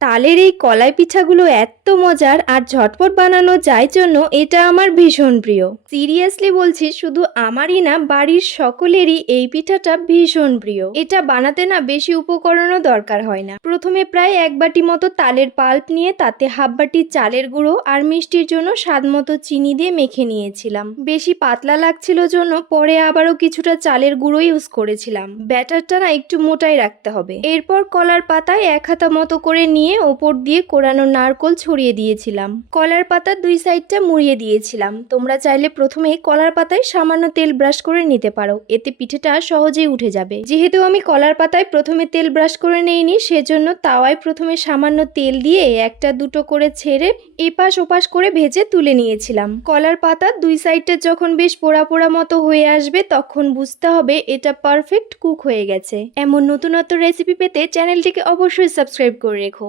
তালের এই কলাই পিঠাগুলো এত মজার আর ঝটপট বানানো যায় জন্য এটা আমার ভীষণ প্রিয়। সিরিয়াসলি বলছি, শুধু আমারই না, বাড়ির সকলেরই এই পিঠাটা ভীষণ প্রিয়। এটা বানাতে না বেশি উপকরণও দরকার হয় না। প্রথমে প্রায় 1 বাটি মতো তালের পাল্প নিয়ে তাতে হাফ বাটি চালের গুঁড়ো আর মিষ্টির জন্য স্বাদ মতো চিনি দিয়ে মেখে নিয়েছিলাম। বেশি পাতলা লাগছিল জন্য পরে আবারও কিছুটা চালের গুঁড়ো ইউজ করেছিলাম। ব্যাটারটা না একটু মোটাই রাখতে হবে। এরপর কলার পাতায় 1 হাতা মতো করে নিয়ে ওপর দিয়ে কোরানো নারকোল ছড়িয়ে দিয়েছিলাম। কলার পাতার 2 সাইডটা মুড়িয়ে দিয়েছিলাম। তোমরা চাইলে প্রথমে কলার পাতায় সামান্য তেল ব্রাশ করে নিতে পারো, এতে পিঠেটা সহজেই উঠে যাবে। যেহেতু আমি কলার পাতায় প্রথমে তেল ব্রাশ করে নেইনি, সেজন্য তাওয়ায় প্রথমে সামান্য তেল দিয়ে একটা দুটো করে ছেড়ে এপাশ ওপাশ করে ভেজে তুলে নিয়েছিলাম। কলার পাতার 2 সাইডটা যখন বেশ পোড়া পোড়া মতো হয়ে আসবে তখন বুঝতে হবে এটা পারফেক্ট কুক হয়ে গেছে। এমন নতুনত্ব রেসিপি পেতে চ্যানেলটিকে অবশ্যই সাবস্ক্রাইব করে রেখো।